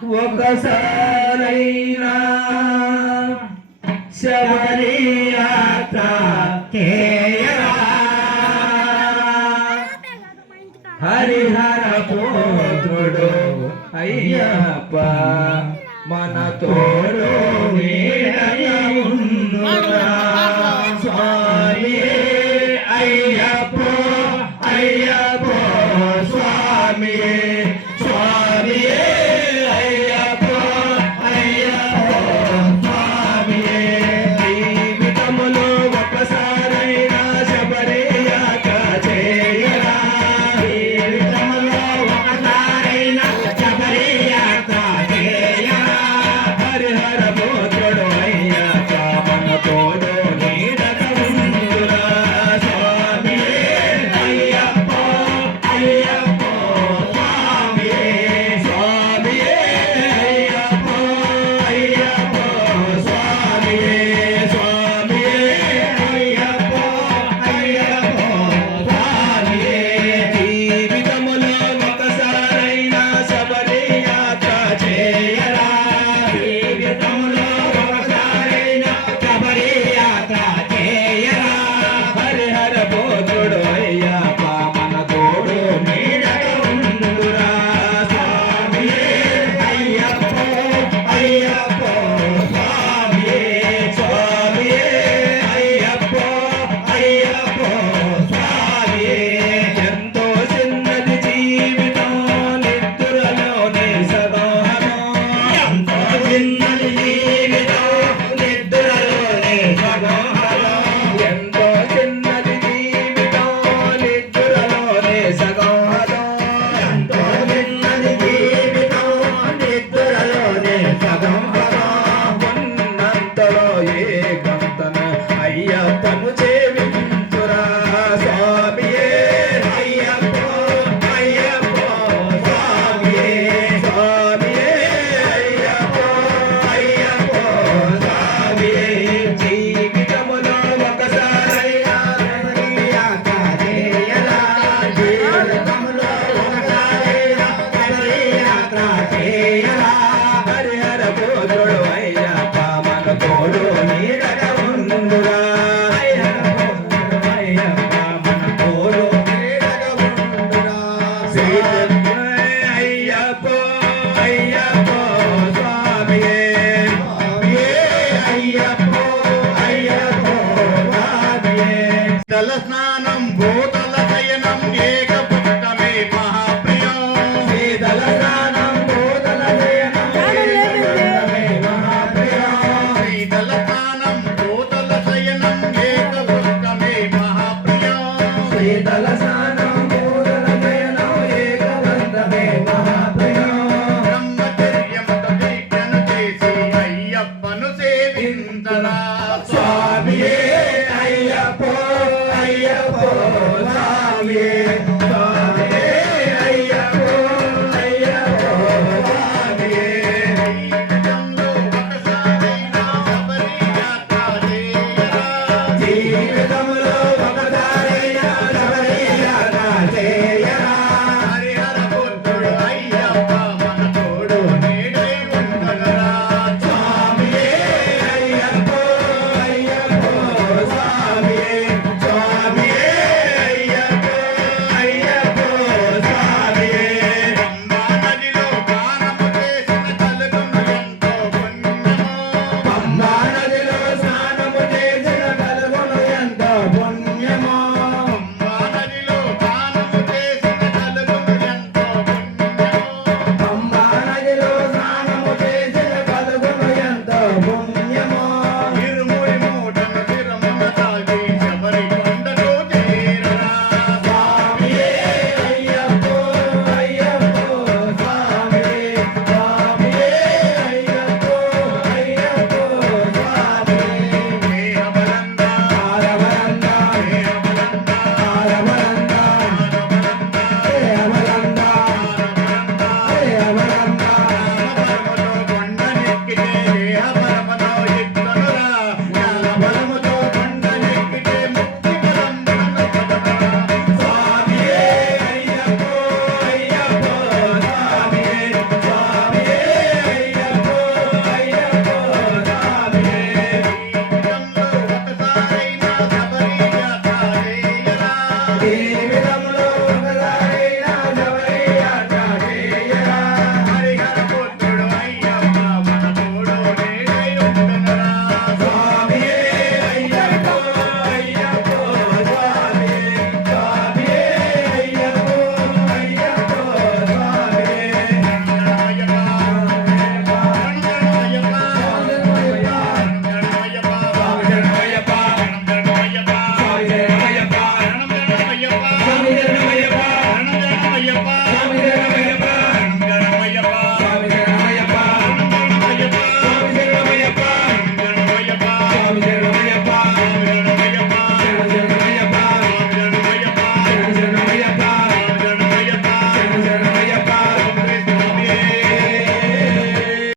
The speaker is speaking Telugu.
ఒకసారైనా శబరియాత హరిహర పోత్రుడు అయ్యప్ప మన తోడు వేడయ్యుండు స్వామి జల స్నానం పోత Amen.